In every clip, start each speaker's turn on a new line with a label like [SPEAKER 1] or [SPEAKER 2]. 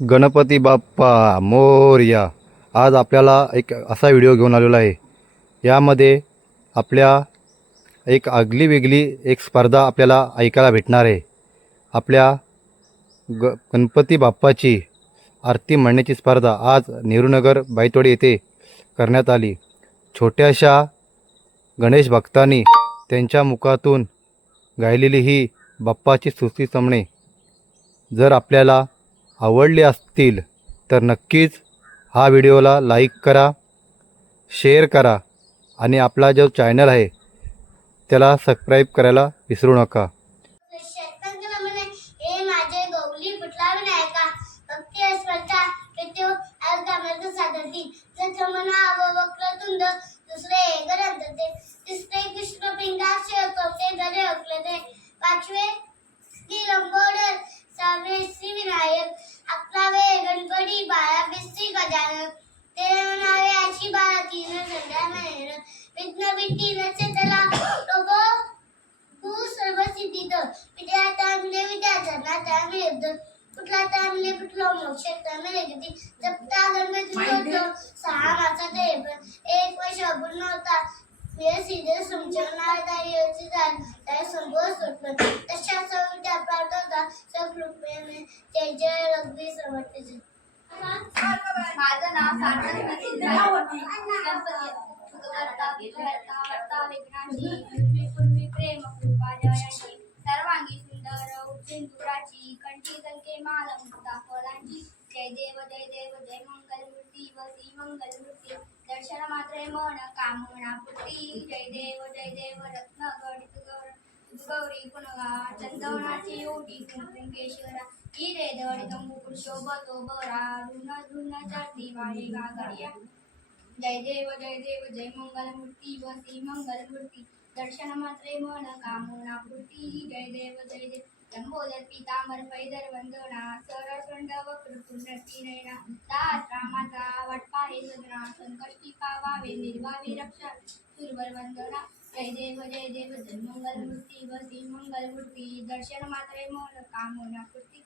[SPEAKER 1] गणपती बाप्पा मोर्या. आज आपल्याला एक असा व्हिडिओ घेऊन आलेला आहे. यामध्ये आपल्या एक आगली वेगळी एक स्पर्धा आपल्याला ऐकायला भेटणार आहे. आपल्या ग गणपती बाप्पाची आरती म्हणण्याची स्पर्धा आज नेहरूनगर बाईतोडी येथे करण्यात आली. छोट्याशा गणेश भक्तांनी त्यांच्या मुखातून गायलेली ही बाप्पाची स्तुती समणे. जर आपल्याला आवडले असतील तर नक्कीच हा व्हिडिओला लाईक करा शेअर करा आणि आपला जो चॅनल आहे त्याला सबस्क्राईब करायला विसरू नका.
[SPEAKER 2] दुसरे तिसरे कृष्ण पिंगाचे चौथे धरे ते पाचवे श्री लंबोडर सहावे श्री विनायक. સત્તાવે ગણપતિ બાળા પિસ્તી ગજાનન. તેના નાવે આશી બાળા તીન સંધ્યા મહેર વિઘ્ન વિટી રસે તલા. લોકો કુ સર્વ સિદ્ધિ તો વિદ્યા તામને વિદ્યા ધના તામને યુદ્ધ. પુટલા તામને પુટલો મોક્ષ તામને ગતિ જપતા ગણપતિ તો સહા માતા તે એક વર્ષ અપૂર્ણ હતા सिद्धे समजवणार दारी झाल संभव सुटलं तशा सविद्या प्राप्त होता सकृपेने जय जय रघुवीर
[SPEAKER 3] माझं नाव सार्थक गणपती सुखकर्ता, विघ्नहर्ता, विघ्नाची, पूर्वी प्रेम कृपा जयाची, सर्वांगी सुंदर सिंदुराची कंठी संके माल मुक्ता फळांची. जय देव जय देव जय मंगल मूर्ती व श्री मंगल मूर्ती दर्शन मात्रे मन कामना पुटी जय देव जय देव रत्न गडित गौर गौरी पुनगा चंदनाची ओटी कुंकुमेश्वरा हिरे दळ मुकुट शोभतो बरा ऋण ऋण चढती वाळी गागरिया जय देव जय देव जय मंगल मूर्ती वसी मंगल मूर्ती दर्शन मात्रे मन कामना पूर्ती जय देव जय देव. लंबोदर पीतांबर पैदर वंदना सरसंड वक्र पुण्यती नयना दास रामाचा वटपाहे सदना संकष्टी पावावे निर्वावे रक्षा सुरवर वंदना. जय देव जय देव जय मंगल मूर्ती वसी मंगल मूर्ती दर्शन मात्रे मन कामना पूर्ती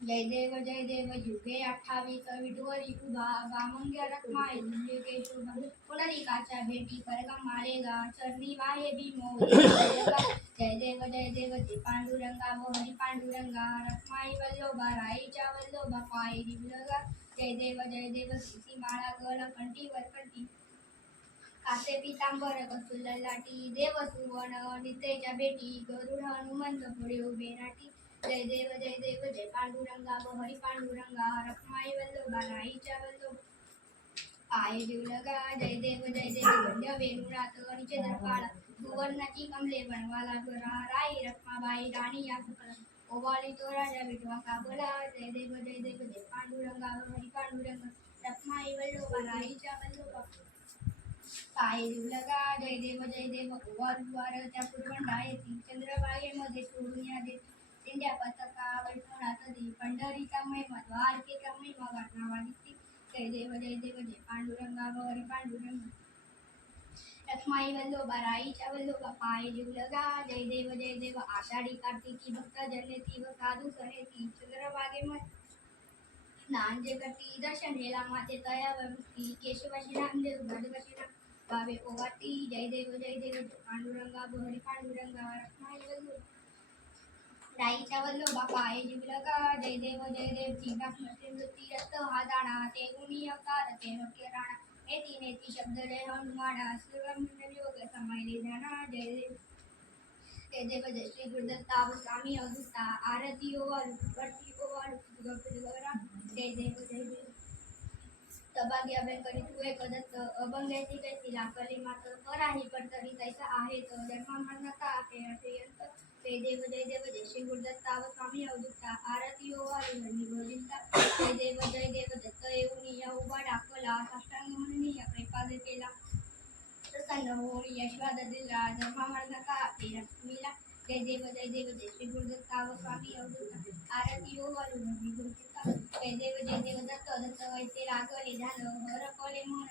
[SPEAKER 3] जय देव जय देव युगे अठ्ठावीस विठवरी उभा वामंग्य रत्माय युगे शुभ। पुनरिकाच्या भेटी परगम मारेगा चरणी वाहे भीमो जय देव जय देव ते पांडुरंगा व हरी पांडुरंगा रखमाई वल्लोबा राईच्या वल्लोबा पाय दिवलगा जय देव जय देव सीती माळा गळ कंठीवर कंठी। कासे पितांबर कसुल लाटी देव सुवर्ण नित्रेच्या भेटी गरुड हनुमंत पुढे उभे नाटी जय देव जय देव जय पांडुरंगा हरी पांडुरंगा रखमाई वल्लोबा राईच्या वल्लोबा पाय जीवलगा जय देव जय देव गंड्य वेणुनाथ निचे दरपाळ सुवर्णाची कमले बनवाला गोरा राई रखमाबाई राणी या सकळ ओवाळी तो राजा विठवा काबला जय देव जय देव जय पांडुरंगा हरी पांडुरंगा. रखमाई वल्लोबा राईच्या वल्लोबा पाय लगा जय देव जय देव वार वार त्या पुरवंडा येतील. चंद्रबागेमध्ये सोडून या देत इंद्या पताका वैष्णवनाथ दी पंढरीचा महिमा द्वारकेचा महिमा गाठणावा दिसती जय देव जय देव जय पांडुरंगा गौरी पांडुरंग. रखमाई वल्लोबा राईच्या वल्लोबा पाय लगा जय देव जय देव आषाढी कार्तिकी भक्त जन्यती व साधू सनेती चंद्रबागेमध्ये स्नान जे करती दर्शन हेला माते तया मुक्ती केशवाशी नामदेव भडकशी नाम बाबे ओवाती जय देव जय देव पांडुरंगा बहरी पांडुरंगा रत्नाई वल्लोबा राईच्या वल्लो बापा आहे जीवलगा जय देव जय देव चिंताक मृत्यू रक्त हा दाणा. ते गुणी अकार ते नक्य राणा. नेती नेती शब्द रे हनुमाना. सर्व योग समायले जाणा जय देव. जय देव जय श्री गुरुदत्ता. व स्वामी अवधुता. आरती ओवाळू वरती ओवाळू जय देव जय देव. तबागी अभ्यास करी तू एक अदत अभंग अभंगाची कैसी लाकली मात्र पराही पडतरी तैसा आहे तो. जन्मा म्हणता आहे? अत्यंत ते देव जय देव जय श्री गुरुदत्ता व स्वामी अवधूता आरती ओवाळू हल्ली गोविंदा ते देव जय देव दत्त येऊन या उभा डाकला. साष्टांग म्हणून या कृपाद केला. प्रसन्न होऊन यशवाद दिला. जन्मा म्हणता आहे? लक्ष्मीला जय देव जय देव जय श्री गुरुदत्ता व स्वामी अवधूता आरती जय देव जय देव दत्त दत्त वैसे लागले हर मन मन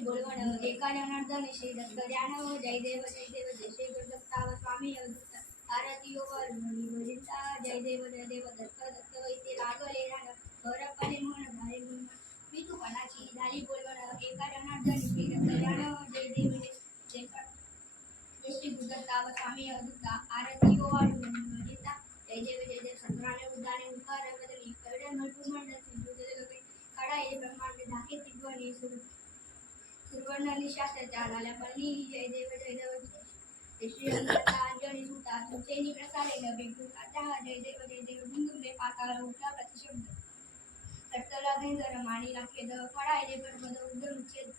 [SPEAKER 3] बोलवण एका जनार्दन श्री दत्त ज्ञान जय देव जय देव जय श्री गुरुदत्ता स्वामी अवधूत आरती ओवाळू हरी चिंता जय देव जय देव दत्त दत्त वैसे लागले रान घरपणे म्हण भारे मी तू पणाची झाली बोलवण एका श्री दत्त ज्ञान जय देव जय जय जय श्री गुजरता व आरती ओवाळून देता जय देव जय देव सत्राने उदाने उकार बदली कवड्या मटू मंडळ सिंधू जल गगन कडाये ब्रह्मांड धाके तिग्वणी सुरू सुवर्ण निशास्त्राच्या झाल्या पल्ली. जय देव जय देव श्री अंगता अंजनी सुता तुमचेनी प्रसारे नवे गुरुकाचा जय देव जय देव गुंगुंबे पाताळ उठला प्रतिशब्द. कटकला घेंदर माणी लाखेद फळायले पर्वत उद्धर उच्छेद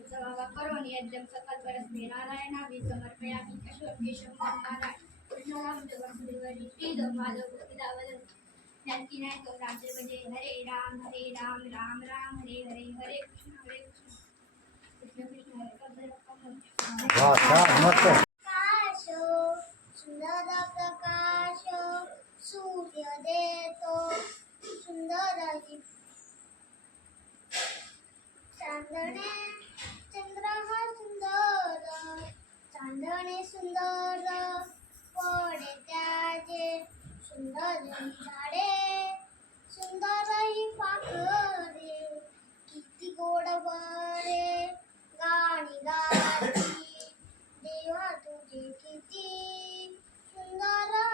[SPEAKER 3] तैव करोनि यज्ञं सकल परस्मे नारायणाभि समर्पयामि नारायण कृष्णराम माधव जानकी नायक बजे हरे राम हरे राम राम राम हरे हरे हरे कृष्ण हरे कृष्ण. कृष्ण कृष्ण हरे
[SPEAKER 1] वा मस्त.
[SPEAKER 2] चांदणे सुंदर पडे त्याचे. सुंदर ही झाडे सुंदर ही पाखरे. किती गोड बरे गाणी गाती. देवा तुझे किती सुंदर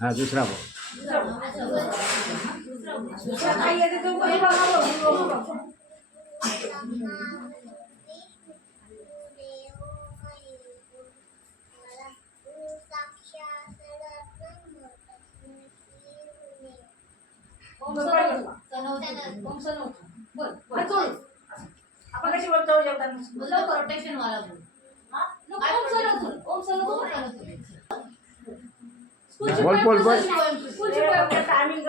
[SPEAKER 2] हा
[SPEAKER 1] दुसरा भाऊ
[SPEAKER 4] आपण कशी बोलतो जेवताना
[SPEAKER 5] प्रोटेक्शन वाला बोल
[SPEAKER 4] ओम
[SPEAKER 1] बोल, बोल, बोल.
[SPEAKER 4] स्कूलची टायमिंग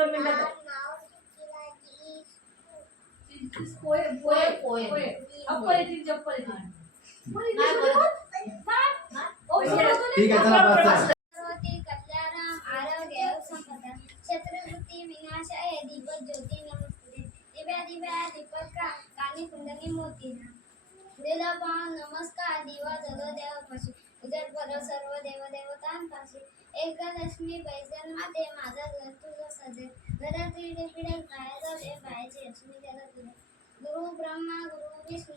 [SPEAKER 4] पोहे पोहे
[SPEAKER 5] पोहे.
[SPEAKER 4] अप्पल येतील चप्पल येतील
[SPEAKER 1] ठीक आहे, चला,
[SPEAKER 3] आरोग्य संपदा विनाश आहे दीपक ज्योती नमस्कार दिव्या दीपक कानी कुंडली मोती दिला पान नमस्कार दिवा जग देवपाशी उजड पर सर्व देव देवतांपाशी एक लक्ष्मी बैजन माते माझा घर तुझं सजे घरात पिढे पिढे काय जाते पायाची लक्ष्मी त्याला तुझे गुरु ब्रह्मा गुरु विष्णू